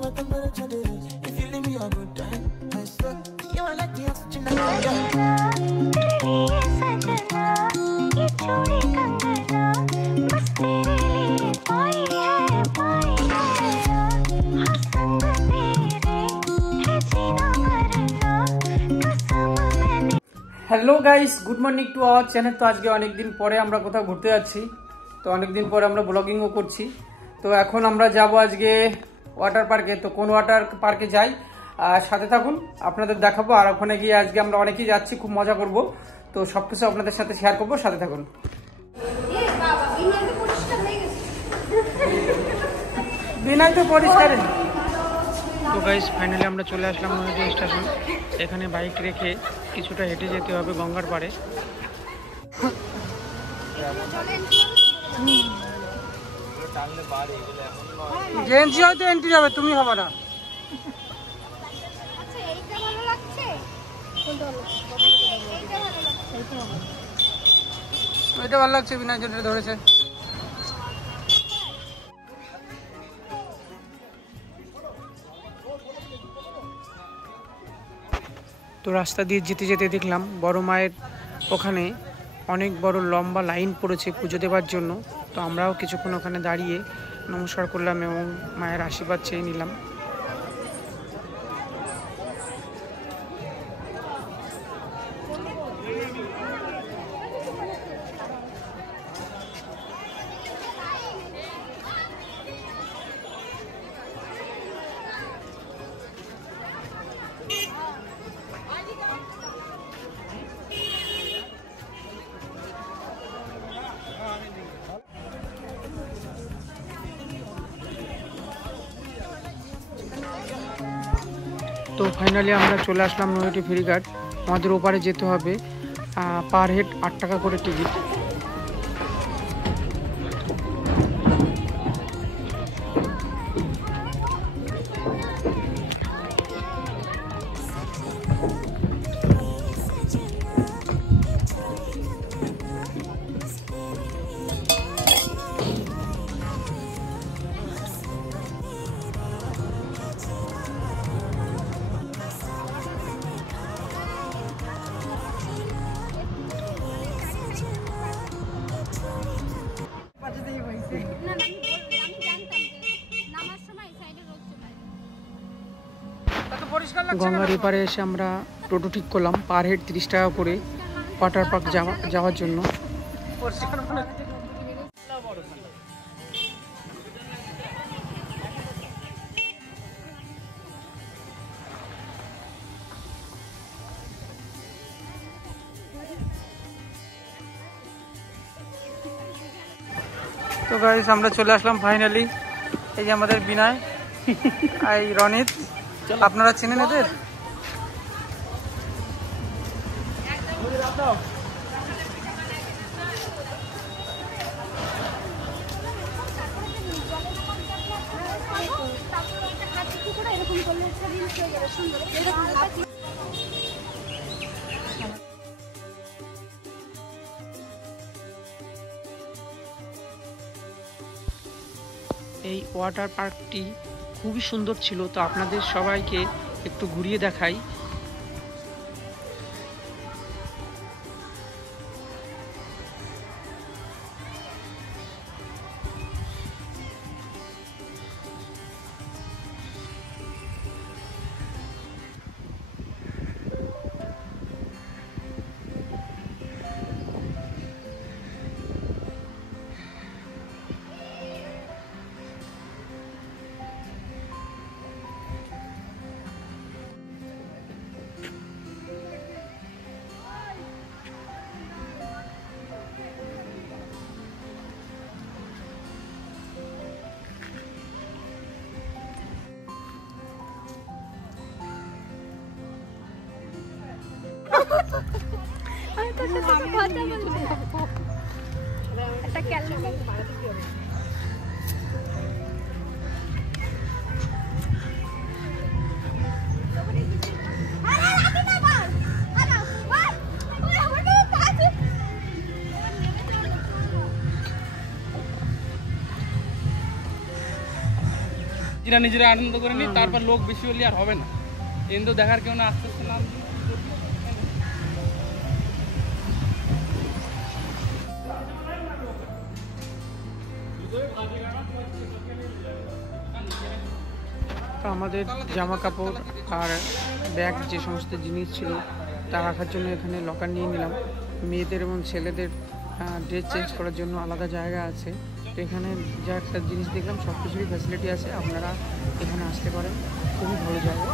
Hello guys, good morning to our channel. तो आज के अनेक दिन पर আমরা কোথাও ঘুরতে যাচ্ছি। তো অনেক দিন পরে আমরা ব্লগিংও করছি। তো এখন আমরা যাব আজকে ওয়াটার পার্কে। তো কোন ওয়াটার পার্কে যাই আর সাথে থাকুন, আপনাদের দেখাবো। আর ওখানে গিয়ে আজকে আমরা অনেকেই যাচ্ছি, খুব মজা করব। তো সবকিছু আপনাদের সাথে শেয়ার করব, সাথে থাকুন। বিনয় তো পরিষ্কার। তো গাইস ফাইনালি আমরা চলে আসলাম নদী স্টেশন। এখানে বাইক রেখে কিছুটা হেঁটে যেতে হবে গঙ্গার পাড়ে। জেন্টস হয়তো এন্ট্রি হবে, তুমি হবে না। এটা ভালো লাগছে, বিনয় যেটা ধরেছে। তো রাস্তা দিয়ে যেতে যেতে দেখলাম বড় মায়ের ওখানে অনেক বড় লম্বা লাইন পড়েছে পুজো দেওয়ার জন্য। তো আমরাও কিছুক্ষণ ওখানে দাঁড়িয়ে নমস্কার করলাম এবং মায়ের আশীর্বাদ চেয়ে নিলাম। তো ফাইনালি আমরা চলে আসলাম নৈহাটি ফেরিঘাট। আমাদের ওপারে যেতে হবে, পার হেড 8 টাকা করে টিকিট। গঙ্গার এপারে এসে আমরা টোটো ঠিক করলাম, পার হেড 30 টাকা করে ওয়াটার পার্ক যাওয়ার জন্য। তো গাইস আমরা চলে আসলাম ফাইনালি। এই যে আমাদের বিনয়, এই রনিত, আপনারা চেনেন এদের? এই ওয়াটার পার্কটি খুবই সুন্দর ছিল। তো আপনাদের সবাইকে একটু ঘুরিয়ে দেখাই। আমি তো সাথে কথা বলবো, একটা ক্যালকুলেটর বানাতে কি হবে। বাকিরা নিজেরা আনন্দ করে নি, তারপর লোক বেশি হলে আর হবে না, কিন্তু দেখার কেউ না, আস্তে আস্তে নাম আমাদের জামা কাপড় আর ব্যাগ যে সমস্ত জিনিস ছিল তা রাখার জন্য এখানে লকার নিয়ে নিলাম। মেয়েদের এবং ছেলেদের ড্রেস চেঞ্জ করার জন্য আলাদা জায়গা আছে। তো এখানে যা একটা জিনিস দেখলাম সব কিছুরই ফ্যাসিলিটি আছে, আপনারা এখানে আসতে পারেন, খুবই ভালো জায়গা।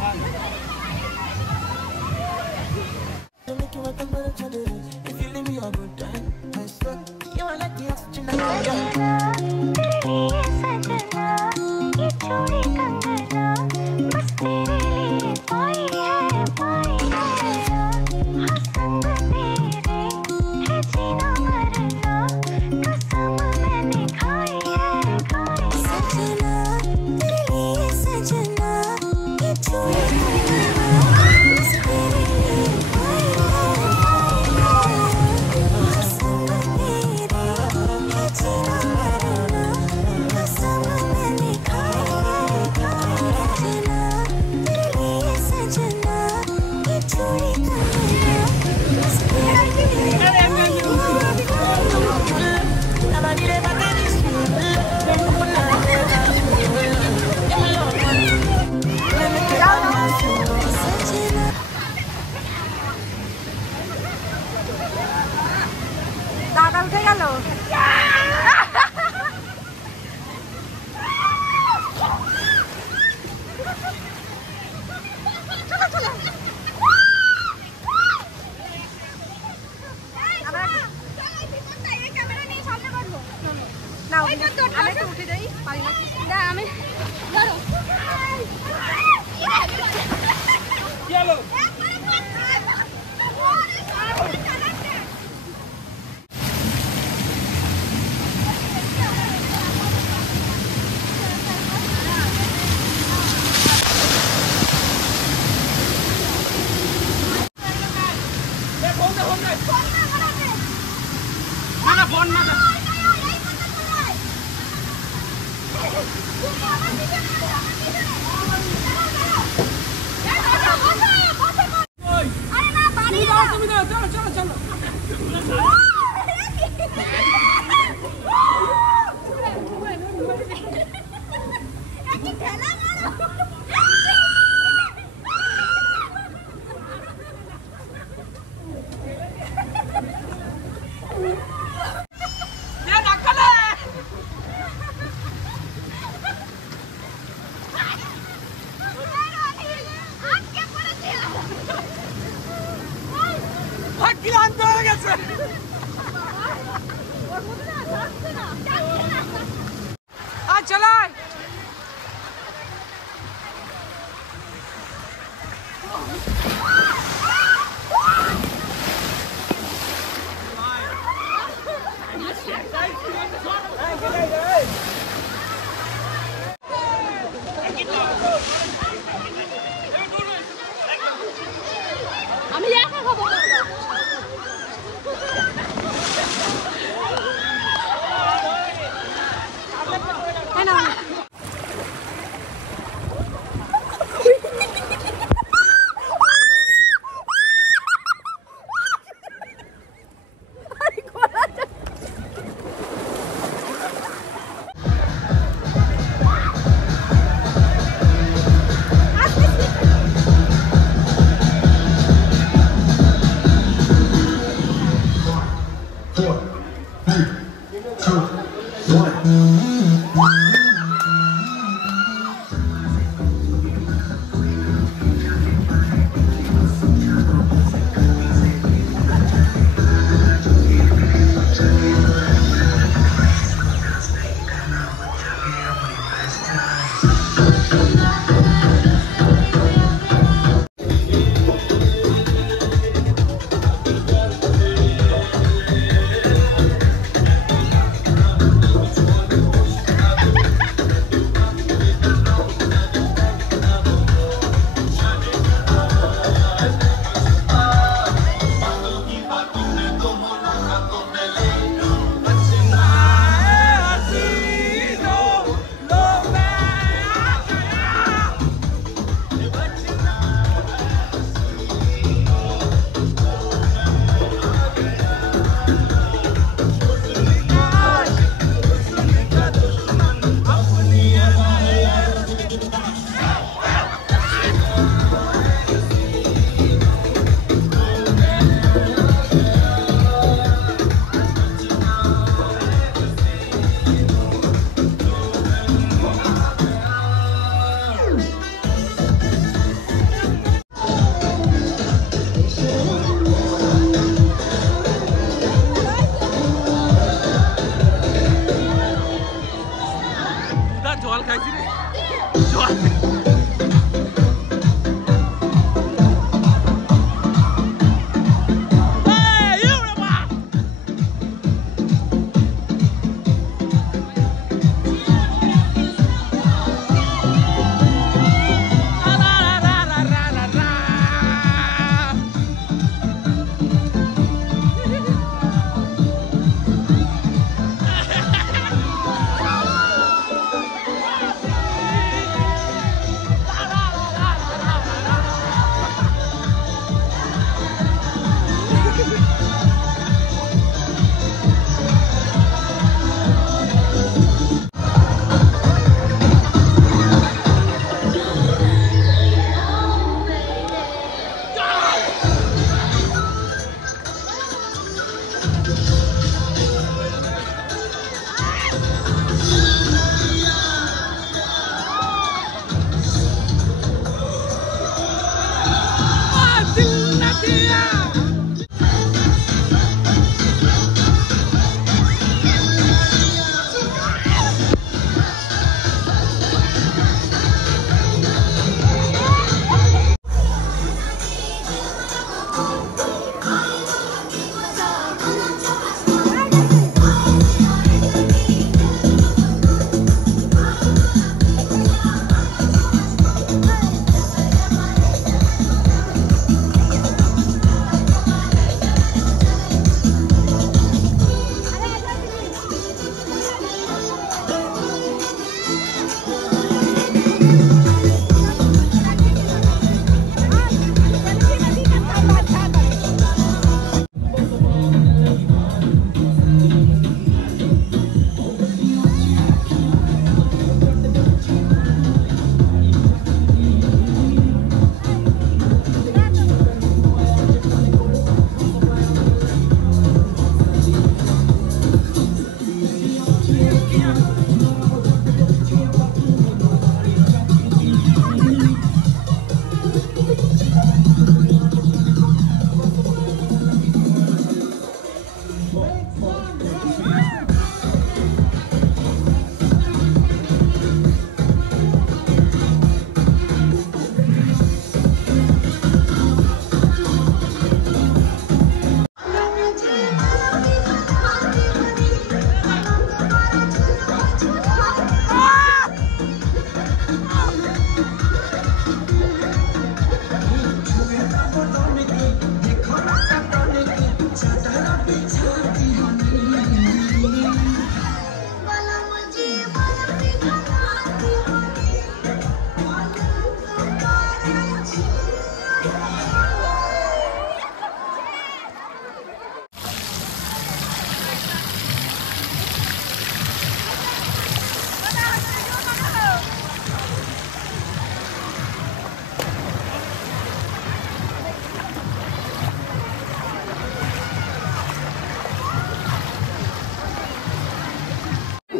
দাদা উঠে গেল। উঠে যাই আমি চালাই আমি একা খাবো।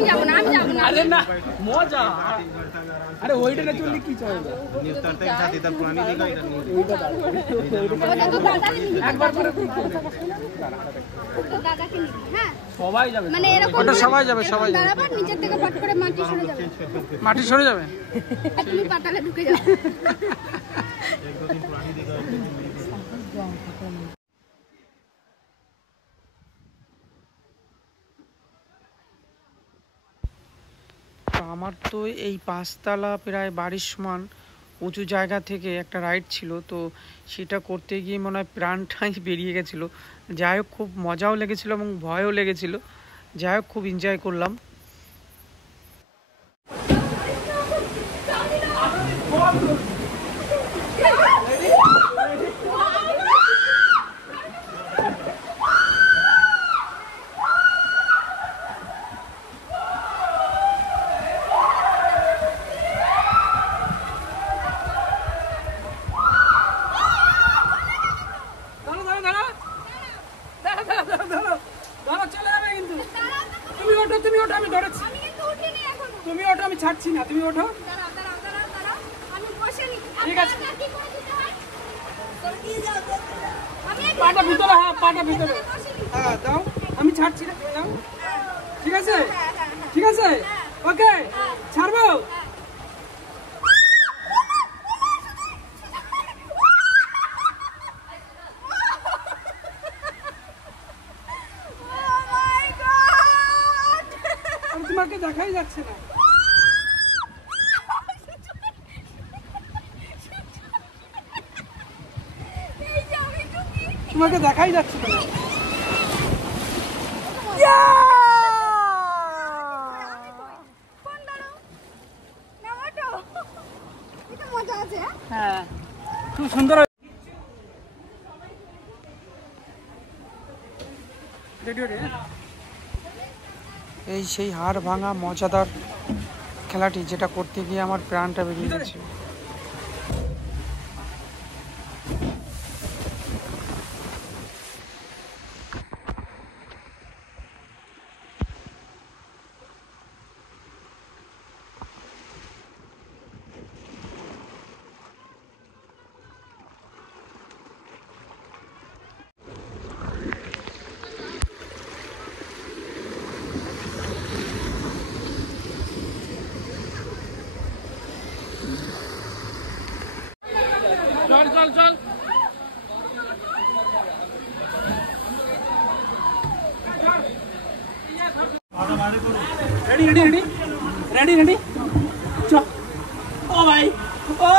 যাবো না আমি যাবো না আরে না মজা আরে ওইটা না চললে কি চলবে একবার করে দাদাকে নিবি হ্যাঁ সবাই যাবে মানে এরকম ওটা সবাই যাবে সবাই যাবে দাঁড়াবার নিচের থেকে ফট করে মাটি সরে যাবে মাটি সরে যাবে আর তুমি পাতালে ঢুকে যাবে তো আমার তো এই 5 তলা প্রায় বাড়ির সমান উঁচু জায়গা থেকে একটা রাইড ছিল, তো সেটা করতে গিয়ে মনে হয় প্রাণটাই বেরিয়ে গেছিলো। যাই হোক খুব মজাও লেগেছিলো এবং ভয়ও লেগেছিলো। যাই হোক খুব এনজয় করলাম। তুমি ওঠো, আমি ধরেছি। তুমি ওঠো, আমি ছাড়ছি না, তুমি ওঠো। ঠিক আছে, পাটা ভিতরে, হ্যাঁ পাটা ভিতরে, হ্যাঁ দাও, আমি ছাড়ছি না, তুমি দাও। ঠিক আছে, ঠিক আছে, ওকে ছাড়বো। তোমাকে দেখাই যাচ্ছে না, তোমাকে দেখাই যাচ্ছে না। হ্যাঁ খুব সুন্দর। এই সেই হাড় ভাঙা মজাদার খেলাটি, যেটা করতে গিয়ে আমার প্রাণটা বেরিয়ে গেছে। চল চল চল ready ready ready ready ready चल। ओ भाई ओ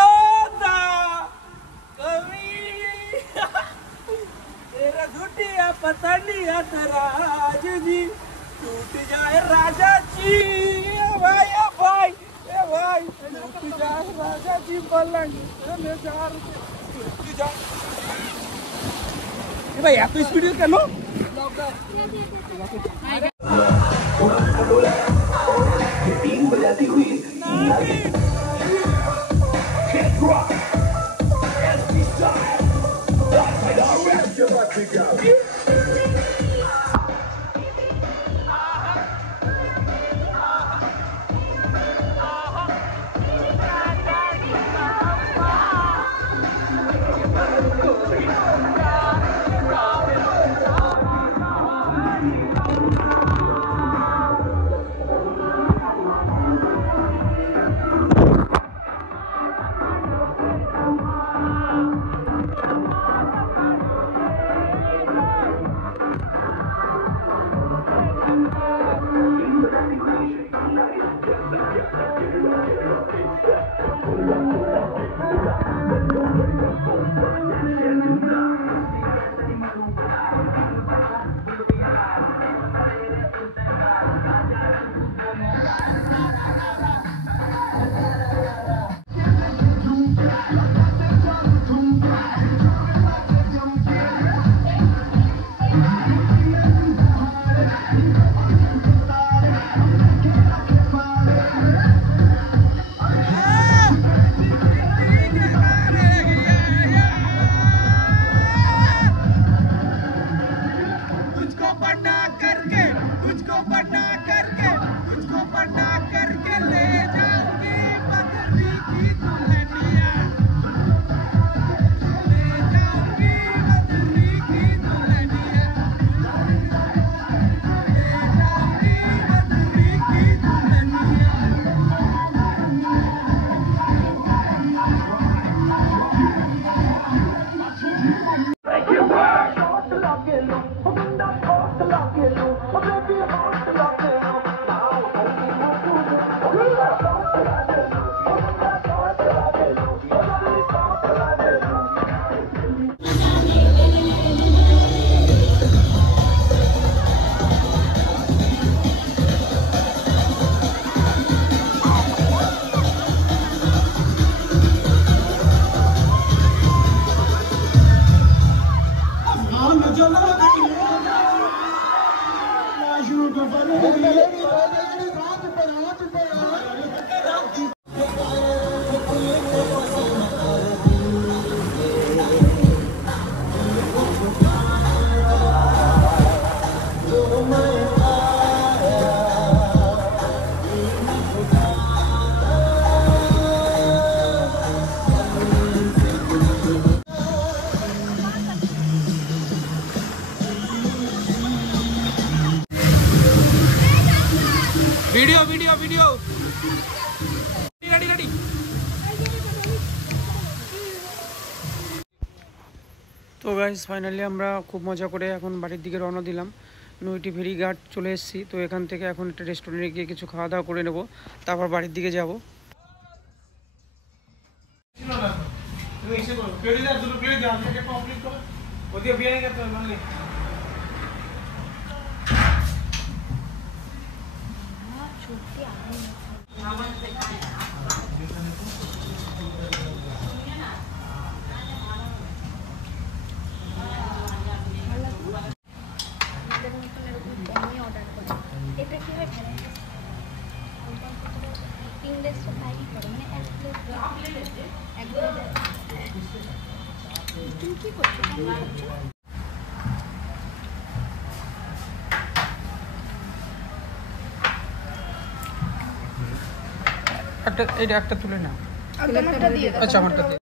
दा कभी तेरा झूठिया पता नहीं तेरा आज जी टूट जाए राजा जी। ए भाई ए भाई ए भाई टूट जाए राजा जी पलंग में जार टूट जाए। ए भाई এত স্পিড কেন? टीम बजाती हुई video video video ready ready. তো গাইস ফাইনালি আমরা খুব মজা করে এখন বাড়ির দিকে রওনা দিলাম। নৈটি ফেরিঘাট চলে এসেছি। তো এখান থেকে এখন একটা রেস্টুরেন্টে গিয়ে কিছু খাওয়া দাওয়া করে নেব, তারপর বাড়ির দিকে যাব। একটা তুলে না। আর তোমারটা দিয়ে দাও। আচ্ছা আমারটা